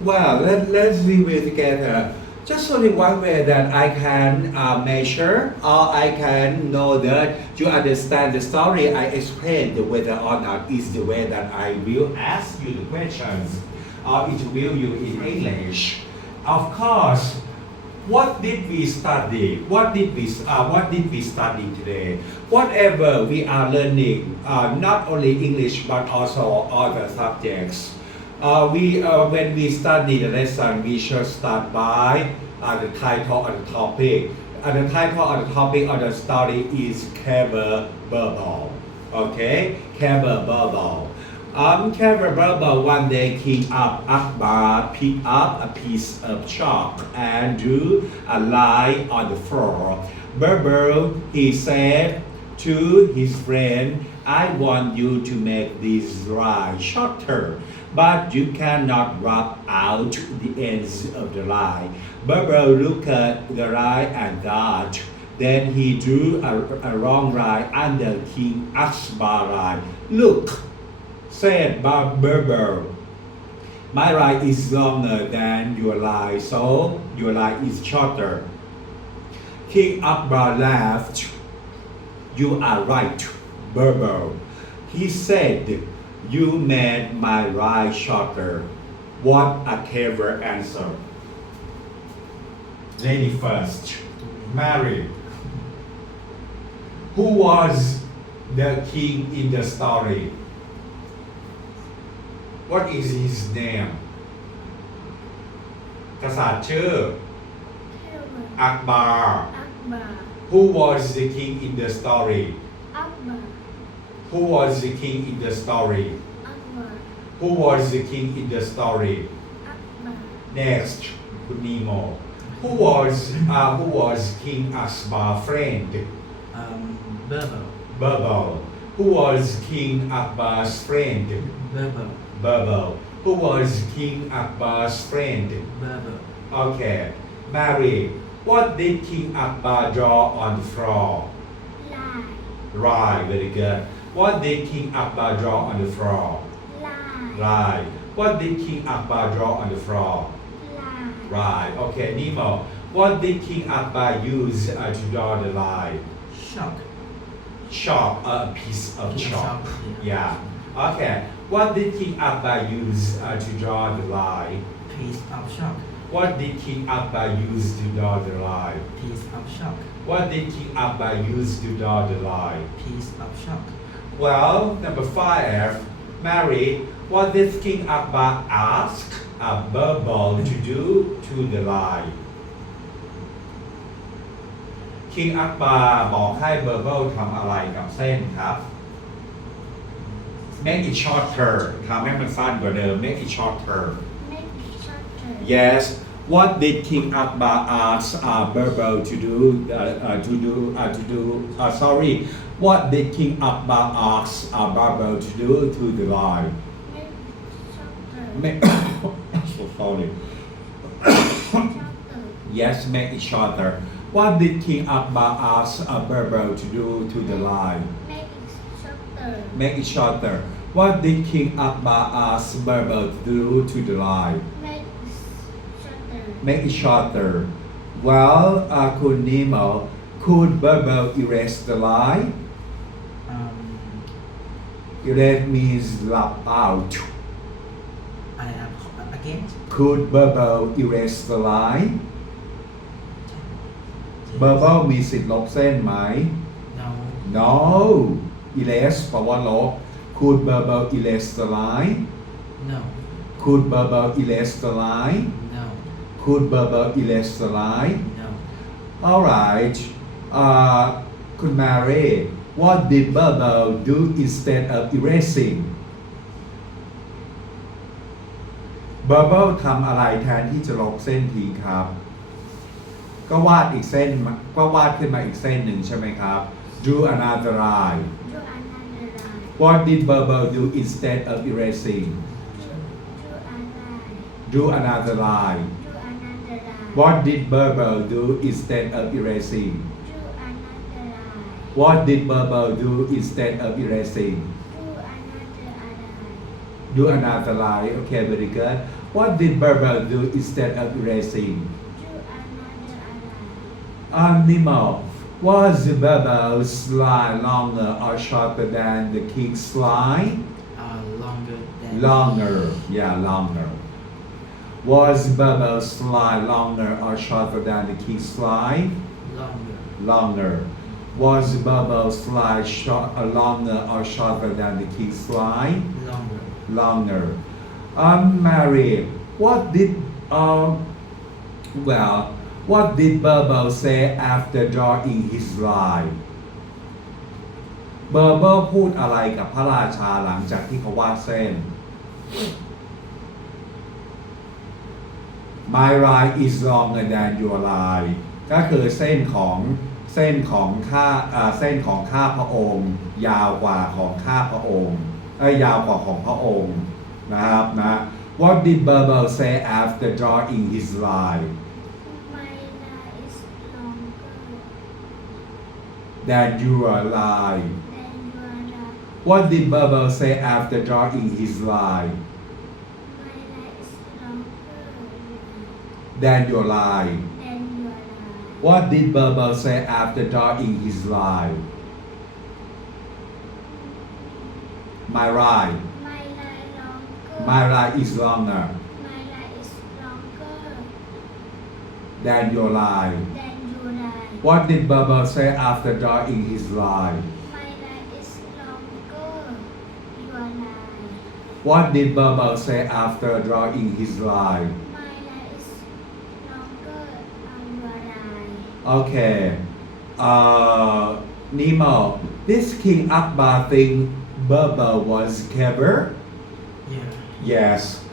Well, let's review together. Just only one way that I can measure or I can know that you understand the story I explained whether or not is the way that I will ask you the questions or interview you in English. Of course, what did we study? What did we study today? Whatever we are learning, not only English but also other subjects. When we study the lesson, we should start by the title of the topic. The title of the topic of the story is Birbal. Okay, Birbal. Birbal, one day King Akbar picked up a piece of chalk and drew a line on the floor. Birbal, he said to his friend, I want you to make this line shorter, but you cannot rub out the ends of the line. Birbal looked at the line and thought. Then he drew a long line under King Akbar's line. Look, said Birbal, my line is longer than your line, so your line is shorter. King Akbar laughed. You are right, Birbal. He said, you made my line shorter. What a clever answer. Lady first, Mary. Who was the king in the story? What is his name? กษัตริย์ชื่อ Akbar. Who was the king in the story? Who was the king in the story? Who was the king in the story? Next, Nemo. Who was King Akbar's friend? Birbal. Who was King Akbar's friend? Birbal. Who was King Akbar's friend? Okay. Mary, what did King Akbar draw on the floor? Right, very good. What did King Akbar draw on the floor? Right. What did King Akbar draw on the floor? Right. Okay, Nemo. What did King Akbar use to draw the line? Chalk, a piece of chalk. Yeah. Okay. What did King Akbar use to draw the line? Piece of chalk. What did King Akbar use to draw the line? Piece of chalk. What did King Akbar use to draw the line? Piece of chalk. Well, number 5, Mary, what did King Akbar ask Birbal to do to the line? King Akbar บอกให้ Birbal ทำอะไรกับเส้นครับ Make it shorter ทำให้มันสั้นกว่าเดิม Make it shorter. Yes. What did King Akbar ask Birbal to do? Sorry. What did King Akbar ask Birbal to do to the line? So sorry. Yes, make it shorter. What did King Akbar ask Birbal to do to the line? Make it shorter. What did King Akbar ask Birbal to do to the line? Make it shorter. Well, could Nemo, could Birbal erase the line? Erase means lop out. Again? Could Birbal erase the line? Birbal มีสิทธิ์ลบเส้นไหม No. No. Erase แปลว่าลบ Could Birbal erase the line? No. Could Birbal erase the line? No. Could Birbal erase the line? No. Alright. Could Mary, what did Birbal do instead of erasing? Birbal ทำอะไรแทนที่จะลบเส้นทิ้งครับ ก็วาดอีกเส้นก็วาดขึ้นมาอีกเส้นหนึ่งใช่ไหมครับ Drew another line. What did Birbal do instead of erasing? Drew another line. What did Birbal do instead of erasing? What did Birbal do instead of erasing? Do another line. Okay, very good. What did Birbal do instead of erasing? Drew another line. Animal. Was Birbal's line longer or shorter than the king's line? Longer than. Longer. Yeah, longer. Was Birbal's line longer or shorter than the king's line? Longer. Longer. Was Birbal's line longer or shorter than the king's line? Longer. Longer. Mary, what did what did Birbal say after drawing his line? Birbal พูดอะไรกับพระราชาหลังจากที่เขาวาดเส้น My line is longer than your line ก็คือเส้นของข้าพระองค์ ยาวกว่าของข้าพระองค์ยาวกว่าของพระองค์นะครับนะ What did Birbal say after drawing his line? My line is longer Than your line. than your line. What did Birbal say after drawing his line? My line is longer Than your line. than your line. What did Birbal say after drawing his line? My line. My line longer. My line is longer My line is longer than your line. than your line. What did Birbal say after drawing his line? My line is longer your line. What did Birbal say after drawing his line? My line is longer on your line. Okay. Nemo, this King Akbar think Birbal was clever? Yeah. Yes.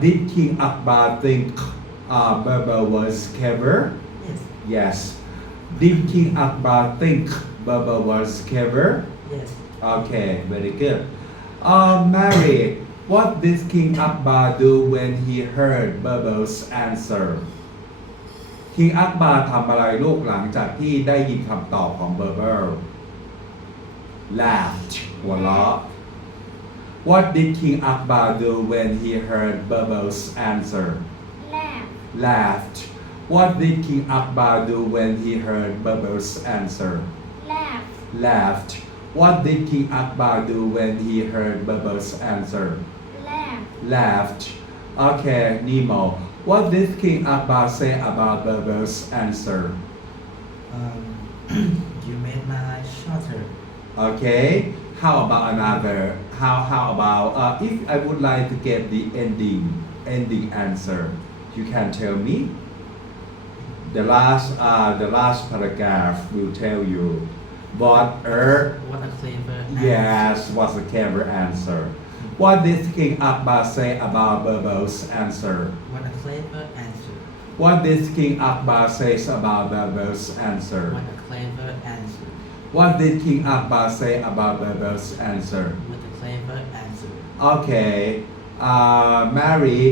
Did King Akbar think Birbal was clever? Yes. Yes. Did King Akbar think Birbal was clever? Yes. Okay, very good. Mary, what did King Akbar do when he heard Birbal's answer? King Akbar ทำอะไรลูกหลังจากที่ได้ยินคำตอบของ Birbal? Laughed หัวเราะ What did King Akbar do when he heard Birbal's answer? Laugh. Laughed. What did King Akbar do when he heard Birbal's answer? Laugh. Laughed. What did King Akbar do when he heard Birbal's answer? Laugh. Laughed. Okay, Nemo. What did King Akbar say about Birbal's answer? You made my line shorter. Okay. How about another? How about if I would like to get the ending answer, you can tell me. The last paragraph will tell you what What a clever. yes was the clever answer. What did King Akbar say about Birbal's answer? What a clever answer. What did King Akbar say about Birbal's answer? What a clever answer. What did King Akbar say about Birbal's answer? What a clever answer. Okay, Mary,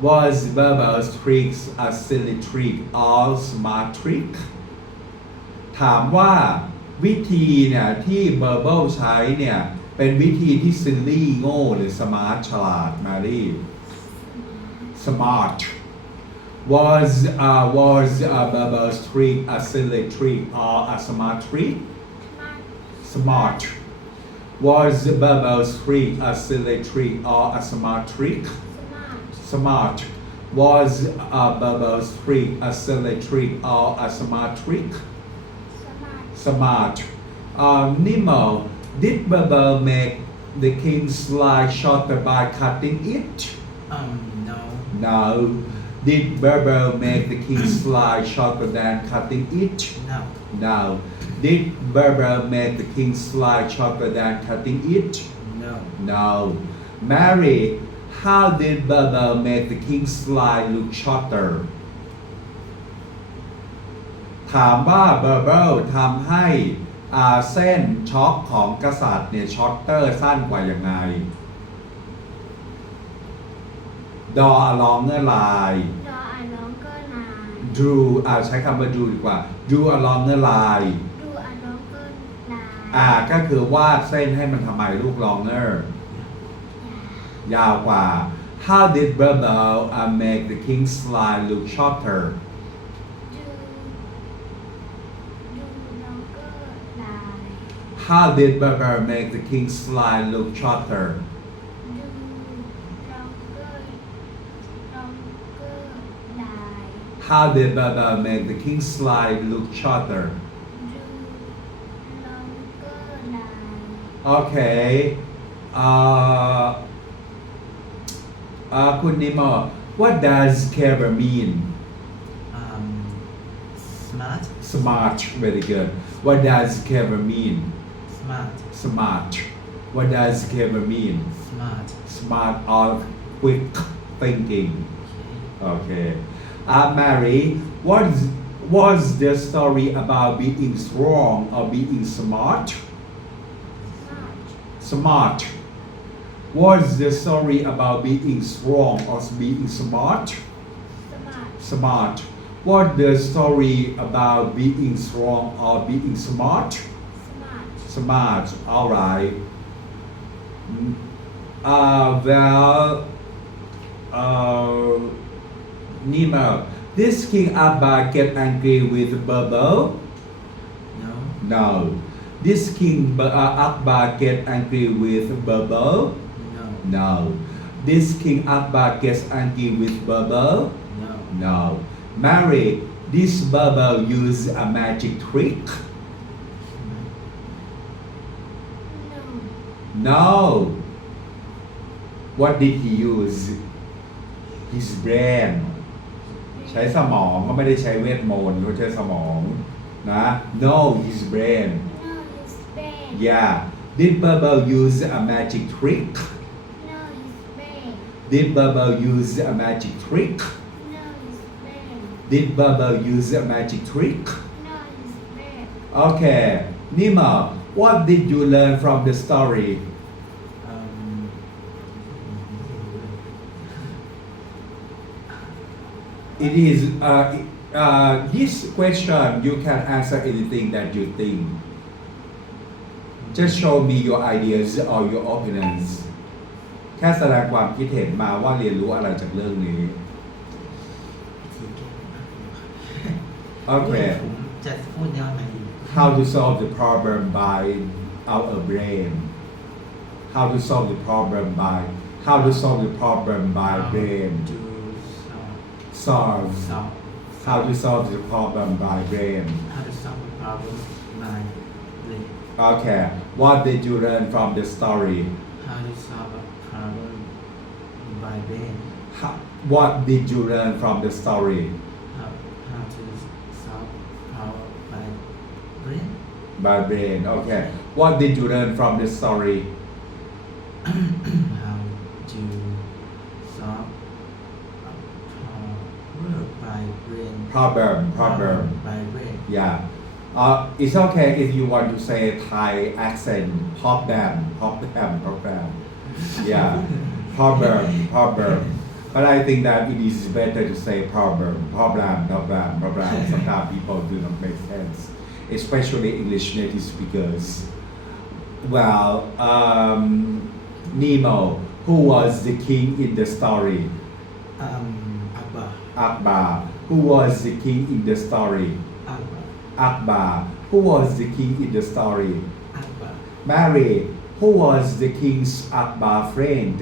was Birbal's tricks a silly trick or smart trick? ถามว่าวิธีเนี่ยที่ Birbal ใช้เนี่ยเป็นวิธีที่ silly โง่หรือ smart ฉลาด Mary? Smart. Was Birbal's trick a silly trick or a smart trick? Smart. Smart. Was Birbal's trick a silly trick or a smart trick? Smart. Smart. Was Birbal's trick a silly trick or a smart trick? Smart. Smart. Nemo, did Birbal make the king's line shorter by cutting it? No. No. Did Birbal make the king's line shorter than cutting it? No. No. Did Birbal make the king's line shorter than cutting it? No. No. Mary, how did Birbal make the king's line look shorter? ถามว่า Birbal ทำให้เส้นช็อคของกษัตริย์เนี่ยช็อตเตอร์สั้นกว่ายังไง Draw a longer line. Draw a longer line. Drew ใช้คำว่า drew ดีกว่า Drew a longer line. Drew a longer line. ก็คือวาดเส้นให้มันทำไมลูก longer ยาวกว่า How did Birbal make the king's line look shorter? ดูน้องก็ลาย How did Birbal make the king's line look shorter? ดูน้องก็ลาย How did Birbal make the king's line look shorter? ดูน้องก็ลาย Okay. คุณนิโม What does clever mean? Smart. Smart. Very good. What does clever mean? Smart. Smart. What does clever mean? Smart. Smart or quick thinking. Okay. Okay. Mary, what's the story about being strong or being smart? Smart. What's the story about being strong or being smart? Smart. What's the story about being strong or being smart? Smart. All right. Nima, this King Abba get angry with Birbal? No. No. This King Abba get angry with Birbal? No. No. This King Abba gets angry with Birbal? No. No. Mary, this Birbal use a magic trick? No. What did he use? His brain. ใช้สมองก็ไม่ได้ใช้เวทมนต์เขาใช้สมองนะ No, his brain. Yeah. Did Birbal use a magic trick? Did Birbal use a magic trick? Did Birbal use a magic trick? Okay. Nima, what did you learn from the story? It is this question you can answer anything that you think. Just show me your ideas or your opinions. แค่แสดงความคิดเห็นมาว่าเรียนรู้อะไรจากเรื่องนี้ Okay. ผมจะพูดแนวไหนดี How to solve the problem by our brain. How to solve the problem by brain. To Solve. solve. How to solve the problem by brain. How to solve a problem by brain. Okay. What did you learn from the story? How to solve a problem by brain. What did you learn from the story? How to solve problem by brain. By brain. Okay. What did you learn from the story? How to solve a problem by brain. Problem. By brain. Yeah. It's okay if you want to say Thai accent. Problem. Yeah. Problem. But I think that it is better to say problem. Sometimes people do not make sense, especially English native speakers. Well, Nemo, who was the king in the story? Akbar. Akbar. Who was the king in the story? Akbar. Who was the king in the story? Akbar. Mary. Who was the king's Akbar friend?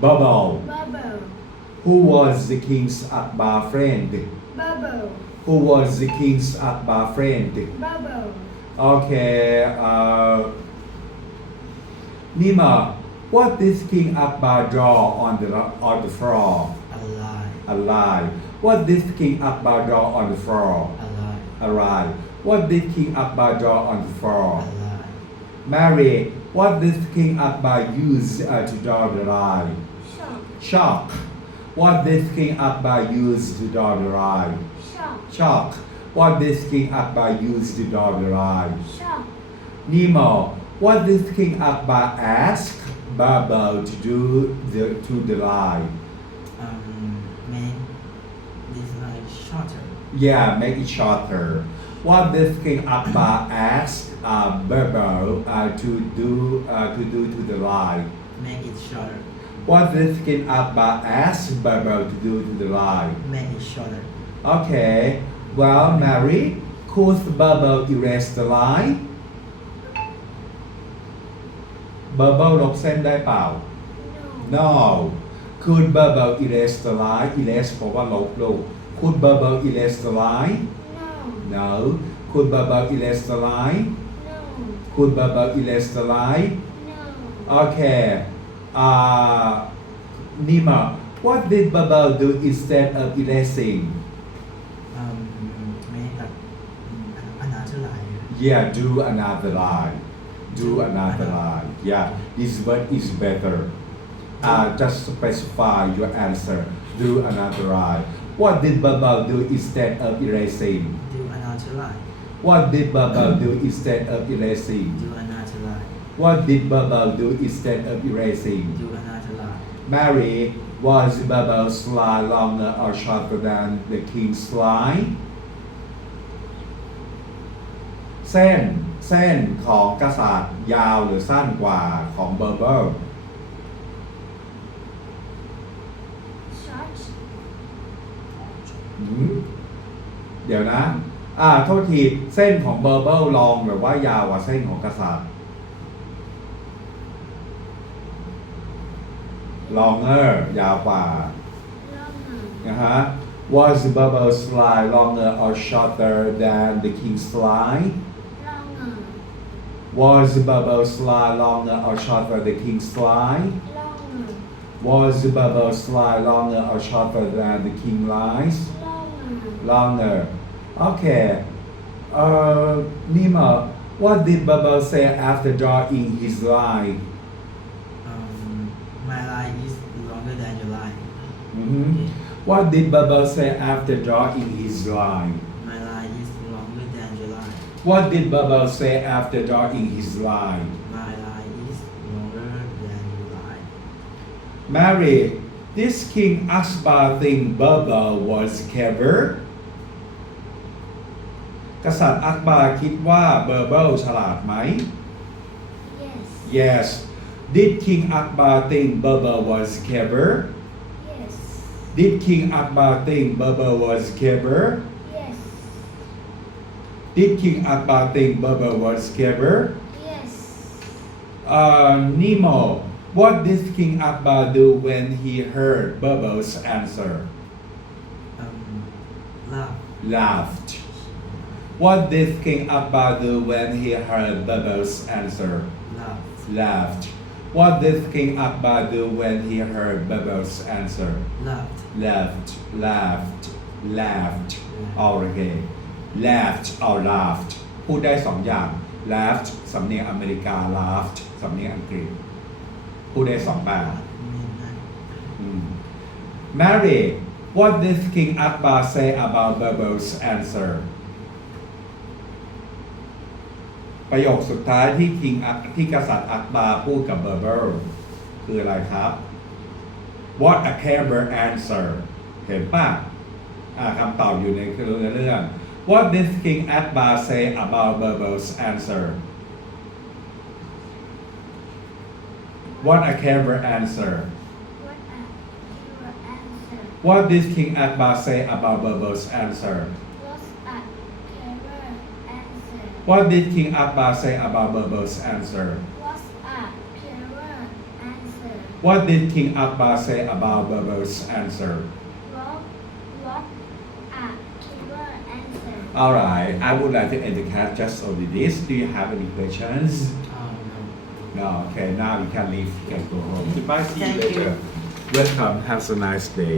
Birbal. Who was the king's Akbar friend? Who was the king's Akbar friend? Okay. Nima, what did King Akbar draw on the floor? A lie. A lie. What did King Akbar draw on the floor? A lie. A lie. What did King Akbar draw on the floor? A lie. Mary, what did King Akbar use to draw the line? Chalk. What did King Akbar use to draw the line? Chalk. What did King Akbar use to draw the line? Nemo, what did King Akbar ask Birbal to do to the line? Make this line shorter. Yeah, make it shorter. What did King Akbar ask Birbal to do to the line? Make it shorter. What did King Akbar ask Birbal to do to the lion? make it shorter. Okay, well, Mary, could Birbal erase the line? Birbal ลบเส้นได้เปล่า no No. Could Birbal erase the line? Erase เพราะว่าลบลูก Could Birbal erase the line? no No. Could Birbal erase the line? no Could Birbal erase the line? no Okay. Nima, what did Birbal do instead of erasing? make like another line. Yeah, do another line. Do another line. Yeah, this word is better. Just specify your answer. Do another line. What did Birbal do instead of erasing? Do another line. What did Birbal do instead of erasing? Do another line. What did Birbal do instead of erasing? Do another line. Mary, was Birbal's line longer or shorter than the king's line? เส้นของกษัตริย์ยาวหรือสั้นกว่าของ Birbal? short เดี๋ยวนะโทษทีเส้นของ Birbal ลองหรือว่ายาวกว่าเส้นของกษัตริย์ longer ยาวกว่า longer Was Birbal's line longer or shorter than the king's line? longer Was Birbal's line longer or shorter than the king's line? longer Was Birbal's line longer or shorter than the king lines? longer Longer. Okay. Nima, what did Birbal say after drawing his line? My line is longer than your line. What did Birbal say after drawing his line? My line is longer than your line. What did Birbal say after drawing his line? My line is longer than your line. Mary, this King Akbar think Birbal was clever? กษัตริย์อักบาร์คิดว่าเบอร์เบิลฉลาดไหม yes Yes. Did King Akbar think Birbal was clever? yes Did King Akbar think Birbal was clever? yes Did King Akbar think Birbal was clever? yes Nemo, what did King Akbar do when he heard Birbal's answer? Laugh. Laughed. What did King Akbar do when he heard Birbal's answer? Laugh. Laughed. What did King Akbar do when he heard Birbal's answer? Laugh. Laughed. Laughed. Laughed. Okay. Laughed or laughed พูดได้สองอย่าง laughed สำเนียงอเมริกา laughed สำเนียงอังกฤษพูดได้สองแบบ Mary, what did King Akbar say about Birbal's answer? ประโยคสุดท้ายที่กษัตริย์อักบาร์พูดกับ Birbal คืออะไรครับ What a clever answer เห็นป่ะคำตอบอยู่ในเรื่อง What did King Akbar say about Birbal's answer? What a clever answer. what What a clever answer did King Akbar say about Birbal's answer? what's a clever answer What did King Akbar say about Birbal's answer? what's a clever answer What did King Akbar say about Birbal's answer? what a clever answer Alright, I would like to end the class just only this. Do you have any questions? No. No, okay, now you can leave, you can go home. Goodbye, see you Thank you. later. Welcome, have a nice day.